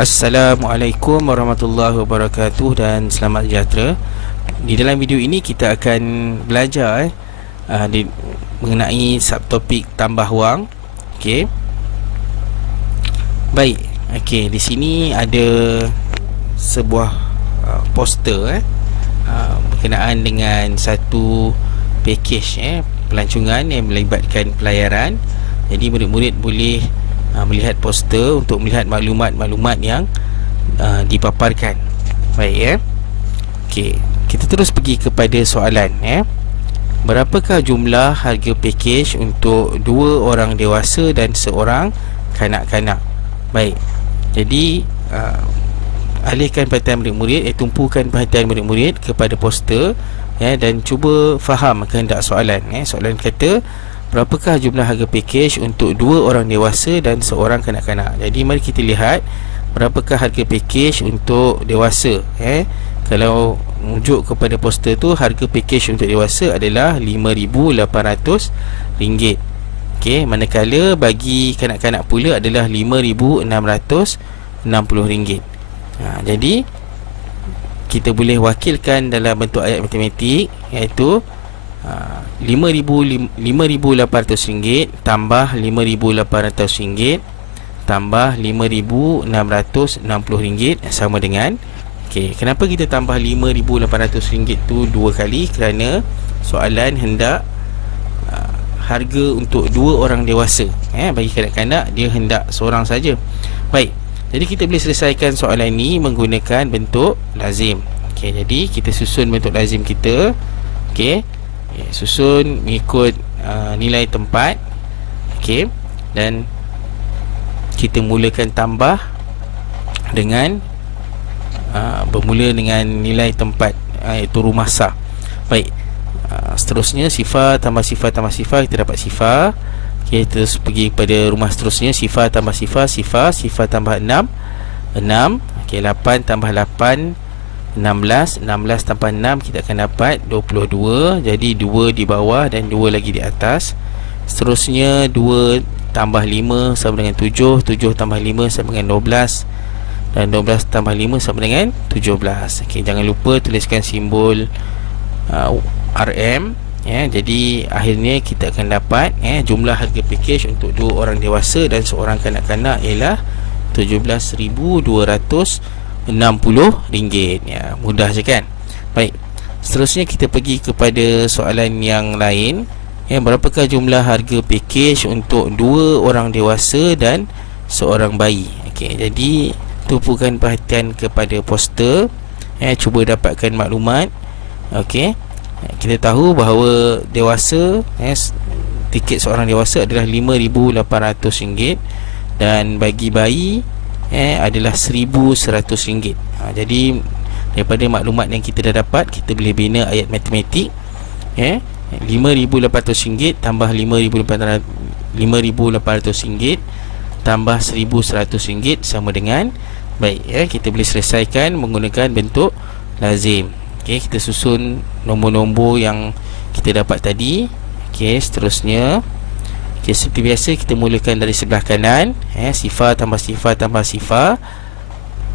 Assalamualaikum warahmatullahi wabarakatuh dan selamat sejahtera. Di dalam video ini kita akan belajar mengenai subtopik tambah wang. Okey. Baik. Okey, di sini ada sebuah poster berkenaan dengan satu package pelancongan yang melibatkan pelayaran. Jadi murid-murid boleh melihat poster untuk melihat maklumat-maklumat yang dipaparkan. Baik Okey, kita terus pergi kepada soalan Berapakah jumlah harga package untuk 2 orang dewasa dan seorang kanak-kanak? Baik. Jadi alihkan perhatian murid-murid, tumpukan perhatian murid-murid kepada poster dan cuba faham kehendak soalan. Soalan kata, berapakah jumlah harga package untuk 2 orang dewasa dan seorang kanak-kanak? Jadi mari kita lihat berapakah harga package untuk dewasa. Kalau merujuk kepada poster tu, harga package untuk dewasa adalah RM5,800. Okey, manakala bagi kanak-kanak pula adalah RM5,660. Jadi kita boleh wakilkan dalam bentuk ayat matematik, iaitu RM5,800 tambah RM5,800 tambah RM5,660 sama dengan kenapa kita tambah RM5,800 tu 2 kali? Kerana soalan hendak harga untuk 2 orang dewasa. Bagi kanak-kanak dia hendak seorang saja. Baik. Jadi kita boleh selesaikan soalan ini menggunakan bentuk lazim. Jadi kita susun bentuk lazim kita. Susun mengikut nilai tempat. Dan kita mulakan tambah dengan bermula dengan nilai tempat, iaitu rumah sah. Baik. Seterusnya sifar tambah sifar tambah sifar, kita dapat sifar. Terus pergi kepada rumah seterusnya, sifar tambah sifar, sifar tambah 6, 8 tambah 8, 16 tambah 6, kita akan dapat 22. Jadi 2 di bawah dan 2 lagi di atas. Seterusnya 2 tambah 5 sama dengan 7, 7 tambah 5 sama dengan 12, dan 12 tambah 5 sama dengan 17. Jangan lupa tuliskan simbol RM. Jadi akhirnya kita akan dapat jumlah harga package untuk 2 orang dewasa dan seorang kanak-kanak ialah RM17,260. Mudah je kan? Baik. Seterusnya kita pergi kepada soalan yang lain. Berapakah jumlah harga package untuk 2 orang dewasa dan seorang bayi? Jadi tumpukan perhatian kepada poster. Cuba dapatkan maklumat. Kita tahu bahawa dewasa, tiket seorang dewasa adalah RM5,800 dan bagi bayi adalah RM1,100. Jadi daripada maklumat yang kita dah dapat, kita boleh bina ayat matematik. RM5,800 tambah RM5,800 tambah RM1,100 sama dengan, kita boleh selesaikan menggunakan bentuk lazim. Kita susun nombor-nombor yang kita dapat tadi. Seterusnya seperti biasa kita mulakan dari sebelah kanan. Sifar tambah sifar tambah sifar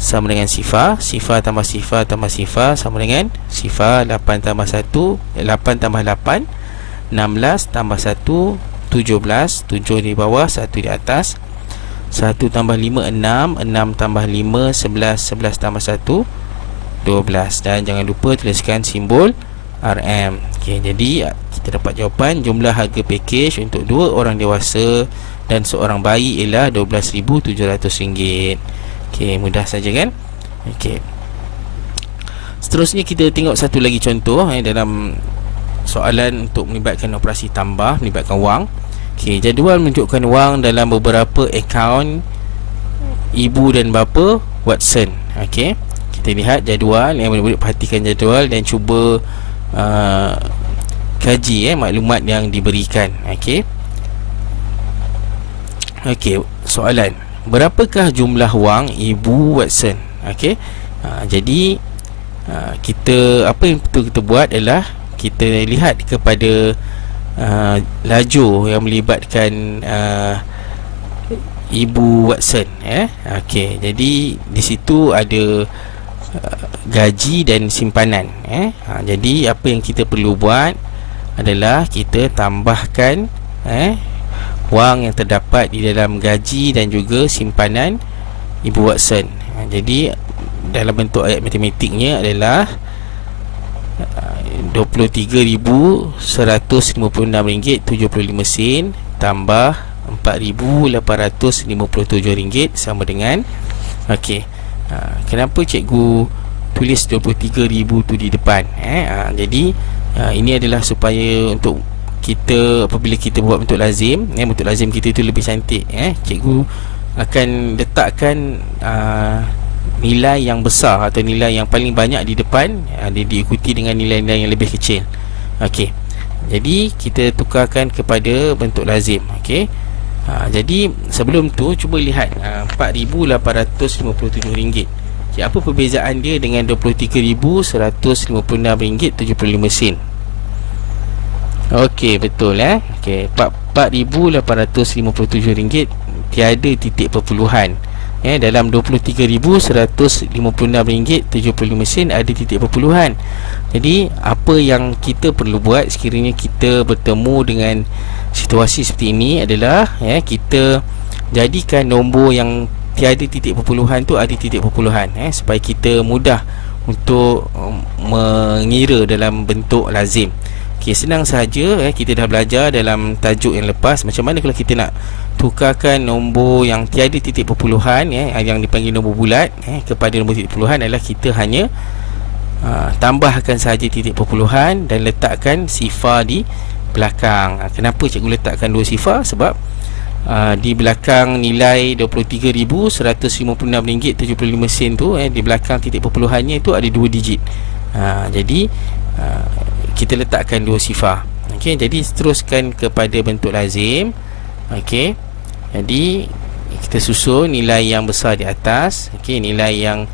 sama dengan sifar. Sifar tambah sifar tambah sifar sama dengan sifar. 8 tambah 1, 8 tambah 8, 16 tambah 1, 17. 7 di bawah, 1 di atas. 1 tambah 5, 6. 6 tambah 5, 11. 11 tambah 1, 12. Dan jangan lupa tuliskan simbol RM. Jadi kita dapat jawapan jumlah harga package untuk 2 orang dewasa dan seorang bayi ialah RM12,700. Mudah saja kan? Seterusnya kita tengok satu lagi contoh dalam soalan untuk melibatkan operasi tambah, melibatkan wang. Jadual menunjukkan wang dalam beberapa akaun ibu dan bapa Watson. Kita lihat jadual, yang boleh perhatikan jadual dan cuba kaji maklumat yang diberikan. Soalan, berapakah jumlah wang ibu Watson? Jadi kita, apa yang perlu kita buat adalah kita lihat kepada laju yang melibatkan Ibu Watson. Okey, jadi di situ ada gaji dan simpanan. Jadi apa yang kita perlu buat adalah kita tambahkan wang yang terdapat di dalam gaji dan juga simpanan Ibu Watson. Jadi dalam bentuk ayat matematiknya adalah RM23,156.75 tambah RM4,857 sama dengan kenapa cikgu tulis 23,000 tu di depan? Jadi ini adalah supaya untuk kita apabila kita buat bentuk lazim, bentuk lazim kita itu lebih cantik. Cikgu akan letakkan nilai yang besar atau nilai yang paling banyak di depan, dia diikuti dengan nilai-nilai yang lebih kecil. Jadi kita tukarkan kepada bentuk lazim. Jadi sebelum tu cuba lihat RM4,857. Apa perbezaan dia dengan RM23,156.75? Betul. RM4,857 tiada titik perpuluhan. Dalam RM23,156.75 ada titik perpuluhan. Jadi apa yang kita perlu buat sekiranya kita bertemu dengan situasi seperti ini adalah kita jadikan nombor yang tiada titik perpuluhan tu ada titik perpuluhan, supaya kita mudah untuk mengira dalam bentuk lazim. Senang sahaja. Kita dah belajar dalam tajuk yang lepas macam mana kalau kita nak tukarkan nombor yang tiada titik perpuluhan, yang dipanggil nombor bulat, kepada nombor titik perpuluhan adalah kita hanya tambahkan sahaja titik perpuluhan dan letakkan sifar di belakang. Kenapa cikgu letakkan dua sifar? Sebab di belakang nilai RM23,156.75 tu, di belakang titik perpuluhannya itu ada 2 digit. Jadi kita letakkan dua sifar. Jadi teruskan kepada bentuk lazim. Jadi kita susun nilai yang besar di atas, nilai yang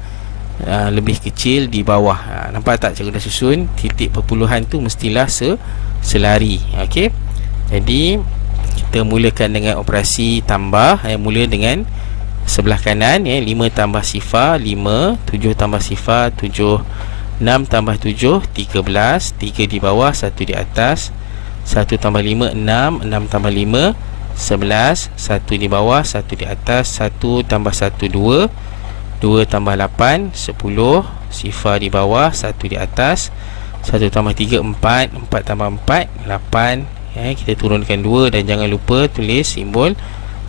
lebih kecil di bawah. Nampak tak cikgu dah susun? Titik perpuluhan tu mestilah selari. Jadi kita mulakan dengan operasi tambah. Mula dengan sebelah kanan, 5 tambah sifar 5, 7 tambah sifar 7, 6 tambah 7 13, 3 di bawah 1 di atas, 1 tambah 5 6, 6 tambah 5 11, 1 di bawah 1 di atas, 1 tambah 1 2, 2 tambah 8 10, sifar di bawah 1 di atas, 1 tambah 3 4, 4 tambah 4 8. Kita turunkan 2 dan jangan lupa tulis simbol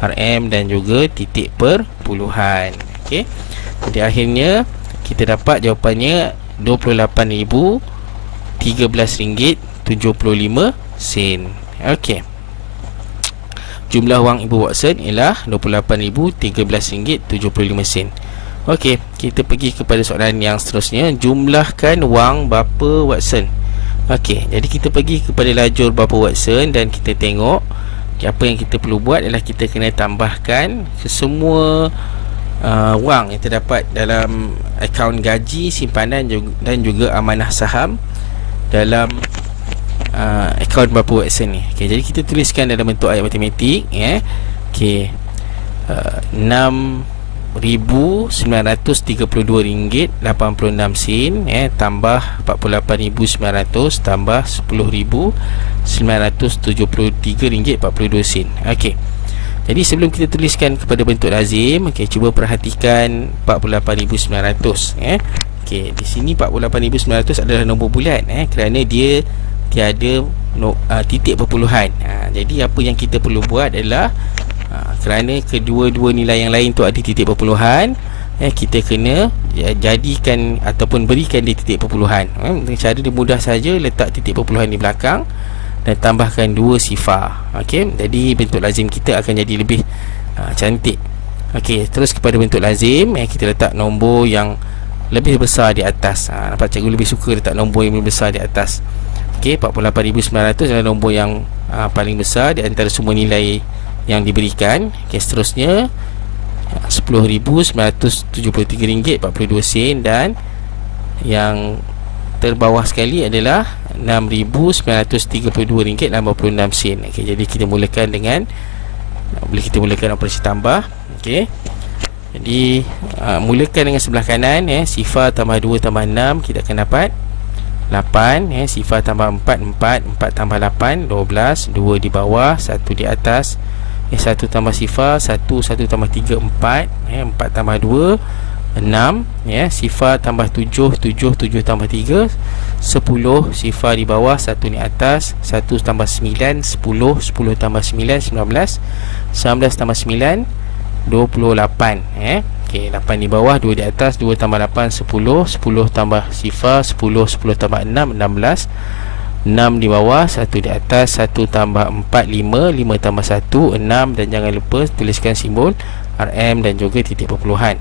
RM dan juga titik perpuluhan. Jadi akhirnya kita dapat jawapannya RM28,013.75. Jumlah wang Ibu Watson ialah RM28,013.75. Kita pergi kepada soalan yang seterusnya. Jumlahkan wang bapa Watson. Jadi kita pergi kepada lajur bapa Watson dan kita tengok apa yang kita perlu buat adalah kita kena tambahkan kesemua wang yang terdapat dalam akaun gaji, simpanan dan juga amanah saham dalam akaun bapa Watson ni. Jadi kita tuliskan dalam bentuk ayat matematik. RM6,932.86 tambah RM48,900 tambah RM10,973.42. Jadi sebelum kita tuliskan kepada bentuk lazim, cuba perhatikan 48,900. Di sini 48,900 adalah nombor bulat, kerana dia tiada titik perpuluhan. Jadi apa yang kita perlu buat adalah kerana kedua-dua nilai yang lain tu ada titik perpuluhan, kita kena jadikan ataupun berikan dia titik perpuluhan. Cara dia mudah saja, letak titik perpuluhan di belakang dan tambahkan dua sifar. Jadi bentuk lazim kita akan jadi lebih cantik. Terus kepada bentuk lazim, kita letak nombor yang lebih besar di atas. Nampak cikgu lebih suka letak nombor yang lebih besar di atas. 48,900 adalah nombor yang paling besar di antara semua nilai yang diberikan. Seterusnya RM10,973.42 dan yang terbawah sekali adalah RM6,932.86. Jadi kita mulakan dengan Boleh kita mulakan operasi tambah. Okey. Jadi mulakan dengan sebelah kanan, sifar tambah 2 tambah 6, kita akan dapat 8, sifar tambah 4, 4 tambah 8, 12, 2 di bawah, 1 di atas. 1 tambah sifar, 1 tambah 3, 4, 4 tambah 2, 6, sifar tambah 7, 7 tambah 3, 10, sifar di bawah, 1 di atas, 1 tambah 9, 10, 10 tambah 9, 19, 19 tambah 9, 28. Okey, 8 di bawah, 2 di atas, 2 tambah 8, 10, 10 tambah sifar, 10, 10 tambah 6, 16, 6 di bawah, 1 di atas, 1 tambah 4, 5, 5 tambah 1, 6, dan jangan lupa tuliskan simbol RM dan juga titik perpuluhan.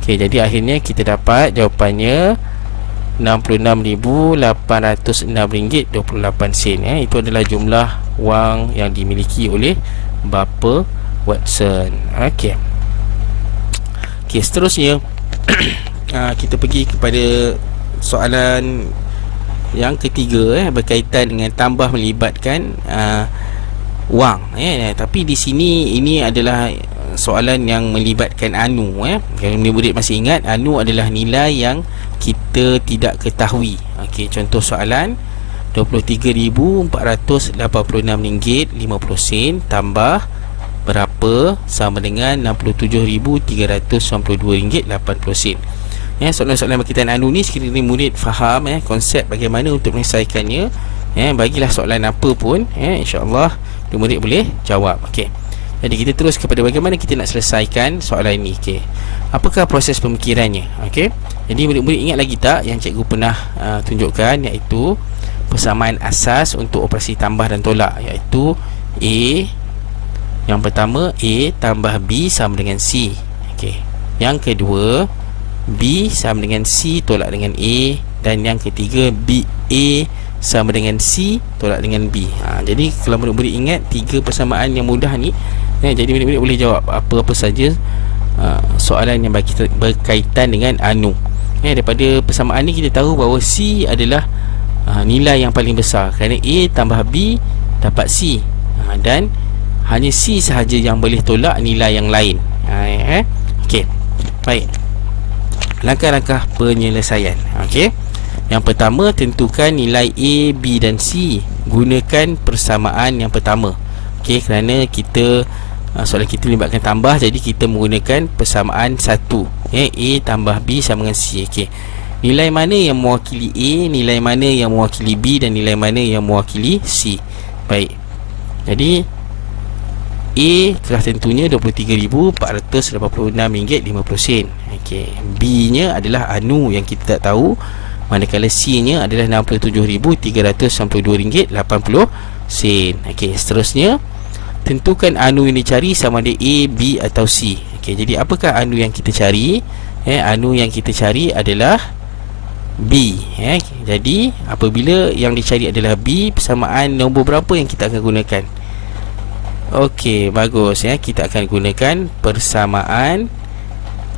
Okey, jadi akhirnya kita dapat jawapannya RM66,806.28. Itu adalah jumlah wang yang dimiliki oleh bapa Watson. Okey. Okey, seterusnya kita pergi kepada soalan yang ketiga, berkaitan dengan tambah melibatkan wang. Tapi di sini ini adalah soalan yang melibatkan anu. Kalau murid masih ingat, anu adalah nilai yang kita tidak ketahui. Okey, contoh soalan RM23,486.50 tambah berapa sama dengan RM67,392.80. Soalan-soalan berkaitan anu ni sekiranya murid faham konsep bagaimana untuk menyelesaikannya, bagilah soalan apa pun, insya-Allah murid boleh jawab. Okey. Jadi kita terus kepada bagaimana kita nak selesaikan soalan ini. Okey. Apakah proses pemikirannya? Okey. Jadi murid-murid ingat lagi tak yang cikgu pernah tunjukkan, iaitu persamaan asas untuk operasi tambah dan tolak, iaitu A. Yang pertama, A tambah B sama dengan C. Okey. Yang kedua, B sama dengan C tolak dengan A. Dan yang ketiga, B A sama dengan C tolak dengan B. Jadi kalau murid-murid ingat tiga persamaan yang mudah ni, jadi murid-murid boleh jawab apa-apa saja soalan yang berkaitan dengan anu. Daripada persamaan ni kita tahu bahawa C adalah nilai yang paling besar, kerana A tambah B dapat C, dan hanya C sahaja yang boleh tolak nilai yang lain. Okey. Baik. Langkah-langkah penyelesaian. Okey. Yang pertama, tentukan nilai A, B dan C. Gunakan persamaan yang pertama. Okey, kerana kita soalan kita melibatkan tambah, jadi kita menggunakan persamaan satu. A tambah B sama dengan C. Okey. Nilai mana yang mewakili A, nilai mana yang mewakili B dan nilai mana yang mewakili C. Baik. Jadi A telah tentunya RM23,486.50. Okey. B nya adalah anu yang kita tak tahu, manakala C nya adalah RM67,392.80. Okey, seterusnya tentukan anu yang dicari sama ada A, B atau C. Okey, jadi apakah anu yang kita cari? Anu yang kita cari adalah B. Jadi apabila yang dicari adalah B, persamaan nombor berapa yang kita akan gunakan? Okey, bagus. Kita akan gunakan persamaan.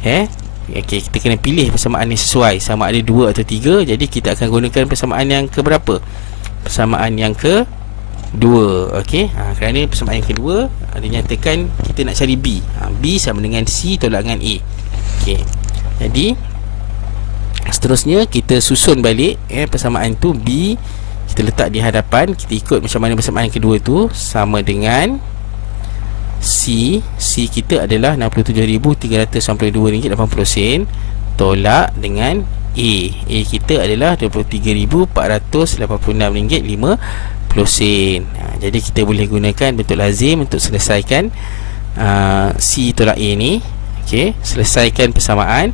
Okey, kita kena pilih persamaan yang sesuai, sama ada 2 atau 3. Jadi kita akan gunakan persamaan yang ke berapa? Persamaan yang ke 2. Okey, kerana persamaan yang kedua dinyatakan kita nak cari B. B sama dengan C tolak dengan A. Okey. Jadi seterusnya kita susun balik persamaan tu. B kita letak di hadapan, kita ikut macam mana persamaan yang kedua tu, sama dengan C. C kita adalah RM67,392.80 tolak dengan A. A kita adalah RM23,486.50. Jadi kita boleh gunakan bentuk lazim untuk selesaikan C tolak A ni. Okey, selesaikan persamaan.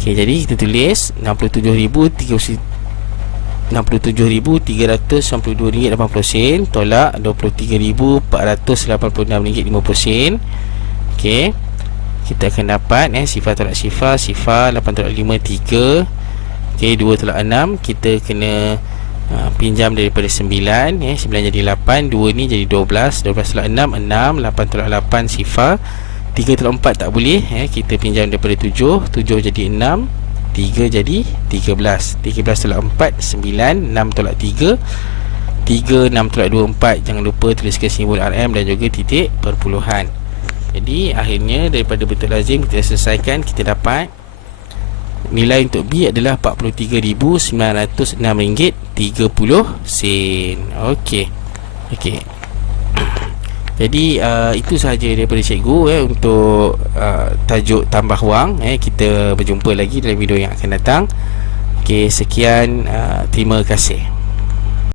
Okey, jadi kita tulis RM67,392.80 tolak RM23,486.50. Okey, kita akan dapat sifar tolak sifar, sifar 8 tolak 5 3. Okey, 2 tolak 6, kita kena pinjam daripada 9. 9 jadi 8, 2 ni jadi 12, 12 tolak 6 6, 8 tolak 8 sifar, 3 tolak 4 tak boleh, kita pinjam daripada 7, 7 jadi 6, 3 jadi 13, 13 tolak 4 9, 6 tolak 3, 36.24. Jangan lupa tuliskan simbol RM dan juga titik perpuluhan. Jadi akhirnya daripada bentuk lazim kita selesaikan, kita dapat nilai untuk B adalah RM43,906.30. Okey. Okey. Jadi itu sahaja daripada cikgu untuk tajuk tambah wang. Kita berjumpa lagi dalam video yang akan datang. Okey, sekian, terima kasih.